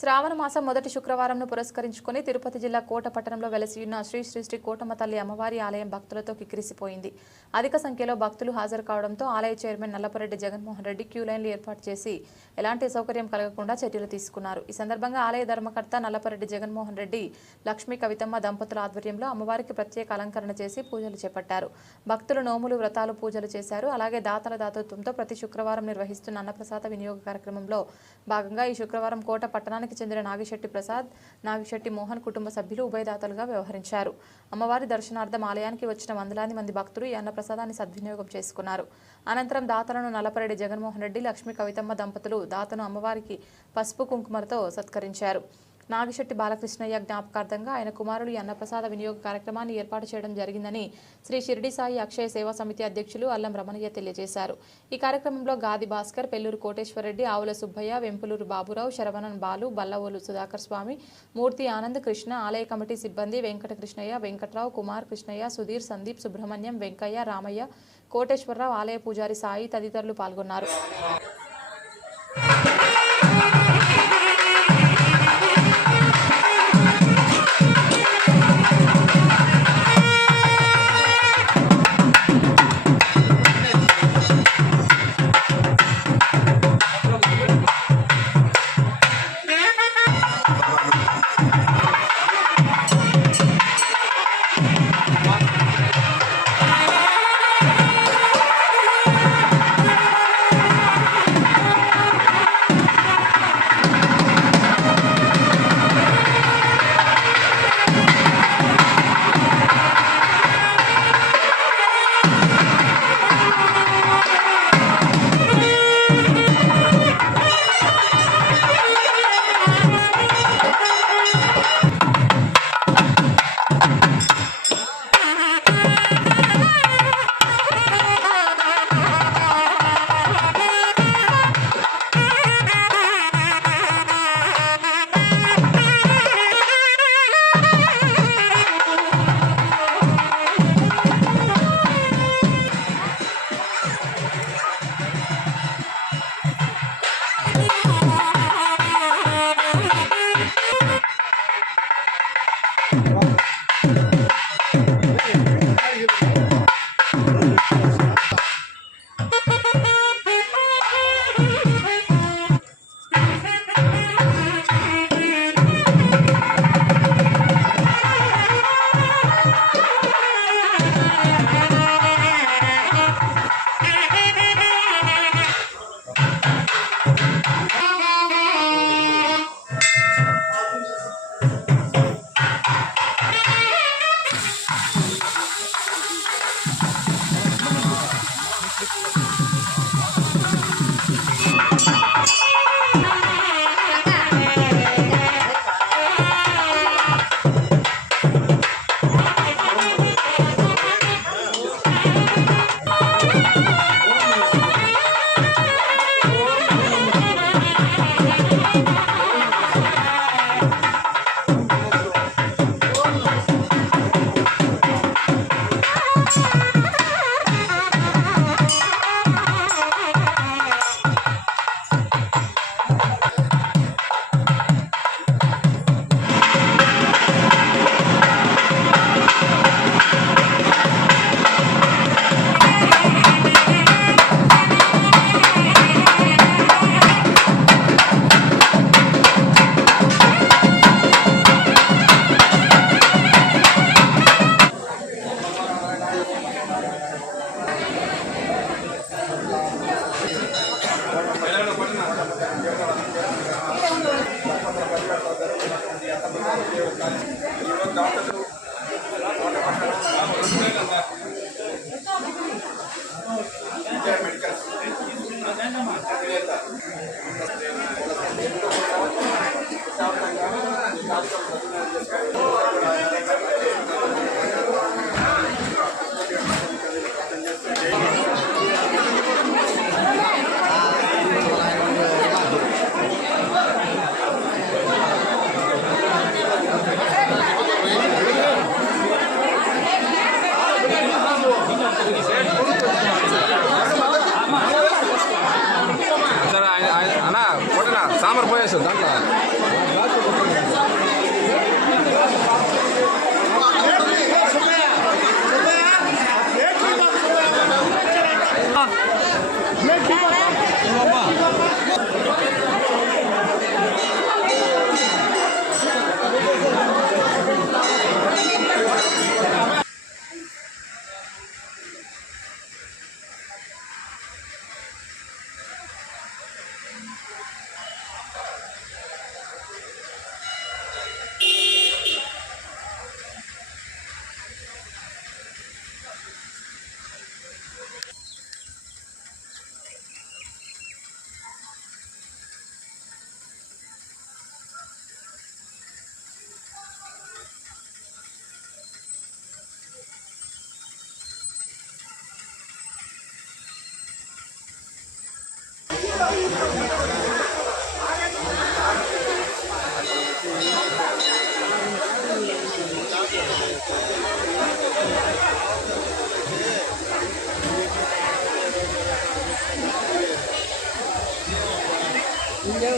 శ్రావణ మాసం మొదటి శుక్రవారంను పురస్కరించుకుని తిరుపతి జిల్లా కోట పట్టణంలో వెలసియున్న శ్రీ శ్రీ శ్రీ కోటమ్మ తల్లి అమ్మవారి ఆలయం భక్తులతో కిక్కిరిసిపోయింది. అధిక సంఖ్యలో భక్తులు హాజరు కావడంతో ఆలయ చైర్మన్ నల్లపరెడ్డి జగన్మోహన్ రెడ్డి క్యూ లైన్లు ఏర్పాటు చేసి ఎలాంటి సౌకర్యం కలగకుండా చర్యలు తీసుకున్నారు. ఈ సందర్భంగా ఆలయ ధర్మకర్త నల్లపరెడ్డి జగన్మోహన్ రెడ్డి లక్ష్మీ కవితమ్మ దంపతుల ఆధ్వర్యంలో అమ్మవారికి ప్రత్యేక అలంకరణ చేసి పూజలు చేపట్టారు. భక్తులు నోములు వ్రతాలు పూజలు చేశారు. అలాగే దాతల దాతృత్వంతో ప్రతి శుక్రవారం నిర్వహిస్తున్న అన్నప్రసాద వినియోగ కార్యక్రమంలో భాగంగా ఈ శుక్రవారం కోట పట్టణానికి చెందిన నాగిశెట్టి ప్రసాద్ నాగిశెట్టి మోహన్ కుటుంబ సభ్యులు ఉభయదాతలుగా వ్యవహరించారు. అమ్మవారి దర్శనార్థం ఆలయానికి వచ్చిన వందలాది మంది భక్తులు ఈ అన్నప్రసాదాన్ని సద్వినియోగం చేసుకున్నారు. అనంతరం దాతలను నలపరెడ్డి జగన్మోహన్ రెడ్డి లక్ష్మీ కవితమ్మ దంపతులు దాతను అమ్మవారికి పసుపు కుంకుమలతో సత్కరించారు. నాగిశెట్టి బాలకృష్ణయ్య జ్ఞాపకార్థంగా ఆయన కుమారులు అన్నప్రసాద వినియోగ కార్యక్రమాన్ని ఏర్పాటు చేయడం జరిగిందని శ్రీ షిరిడి సాయి అక్షయ సేవా సమితి అధ్యక్షులు అల్లం రమణయ్య తెలియజేశారు. ఈ కార్యక్రమంలో గాది భాస్కర్ పెల్లూరు కోటేశ్వరరెడ్డి ఆవుల సుబ్బయ్య వెంపులూరు బాబురావు శరవణన్ బాలు బల్లవోలు సుధాకర్ స్వామి మూర్తి ఆనంద్ కృష్ణ ఆలయ కమిటీ సిబ్బంది వెంకట కృష్ణయ్య వెంకట్రావు కుమార్ కృష్ణయ్య సుధీర్ సందీప్ సుబ్రహ్మణ్యం వెంకయ్య రామయ్య కోటేశ్వరరావు ఆలయ పూజారి సాయి తదితరులు పాల్గొన్నారు.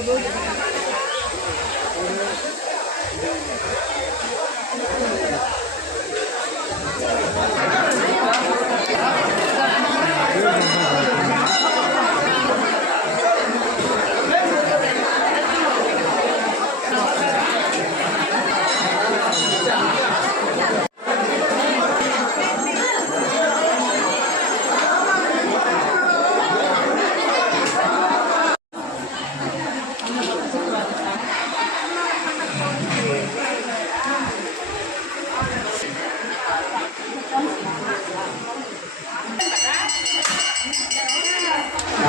Bodoh.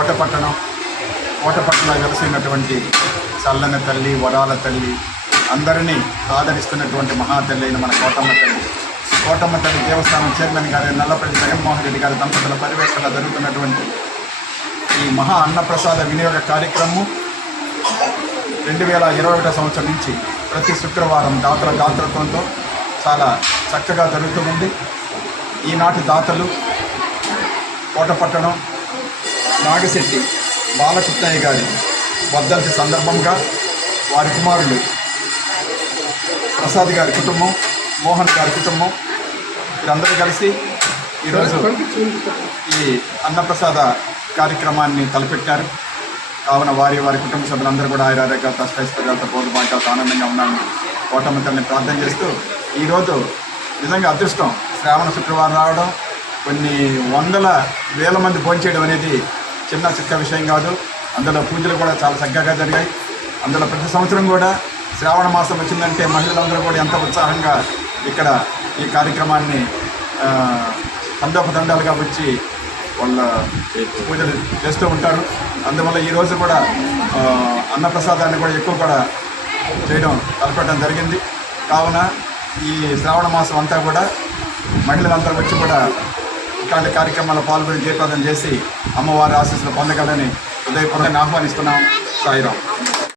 కోటపట్టణం. కోటపట్టణంలో వెలసినటువంటి చల్లని తల్లి వరాల తల్లి అందరినీ ఆదరిస్తున్నటువంటి మహాతల్లి అయిన మన కోటమ్మ తల్లి. కోటమ్మ తల్లి దేవస్థానం చైర్మన్ గారి నల్లపల్లి జగన్మోహన్ రెడ్డి గారి దంపతుల పర్యవేక్షణలో జరుగుతున్నటువంటి ఈ మహా అన్నప్రసాద వినియోగ కార్యక్రమం రెండు వేల ఇరవై ఒకటో సంవత్సరం నుంచి ప్రతి శుక్రవారం దాతల దాతృత్వంతో చాలా చక్కగా జరుగుతూ ఉంది. ఈనాటి దాతలు కోటపట్టణం నాగశెట్టి బాలకృష్ణయ్య గారి వర్ధంతి సందర్భంగా వారి కుమారులు ప్రసాద్ గారి కుటుంబం మోహన్ గారి కుటుంబం వీరందరూ కలిసి ఈరోజు ఈ అన్నప్రసాద కార్యక్రమాన్ని తలపెట్టారు. కావున వారి వారి కుటుంబ సభ్యులందరూ కూడా ఆయురారోగ్యాలతో అష్టైశ్వర్యాలతో పోదు బాగా ఆనందంగా ఉన్నామని కోటమ్మ ప్రార్థన చేస్తూ ఈరోజు నిజంగా అదృష్టం. శ్రావణ శుక్రవారం రావడం కొన్ని వందల వేల మంది భోంచేయడం అనేది చిన్న చిక్క విషయం కాదు. అందులో పూజలు కూడా చాలా చక్కగా జరిగాయి. అందులో ప్రతి సంవత్సరం కూడా శ్రావణ మాసం వచ్చిందంటే మహిళలందరూ కూడా ఎంత ఉత్సాహంగా ఇక్కడ ఈ కార్యక్రమాన్ని ఆ, తండోపతండాలుగా వచ్చి వాళ్ళ పూజలు చేస్తూ ఉంటారు. అందువల్ల ఈరోజు కూడా అన్నప్రసాదాన్ని కూడా ఎక్కువ కూడా చేయడం తలపెట్టడం జరిగింది. కావున ఈ శ్రావణ మాసం అంతా కూడా మహిళలందరూ వచ్చి కూడా ఇట్లాంటి కార్యక్రమాల్లో పాల్గొని జయప్రదం చేసి అమ్మవారి ఆశీస్సులు పొందగలని హృదయపూర్వకంగా ఆహ్వానిస్తున్నాం. సాయిరాం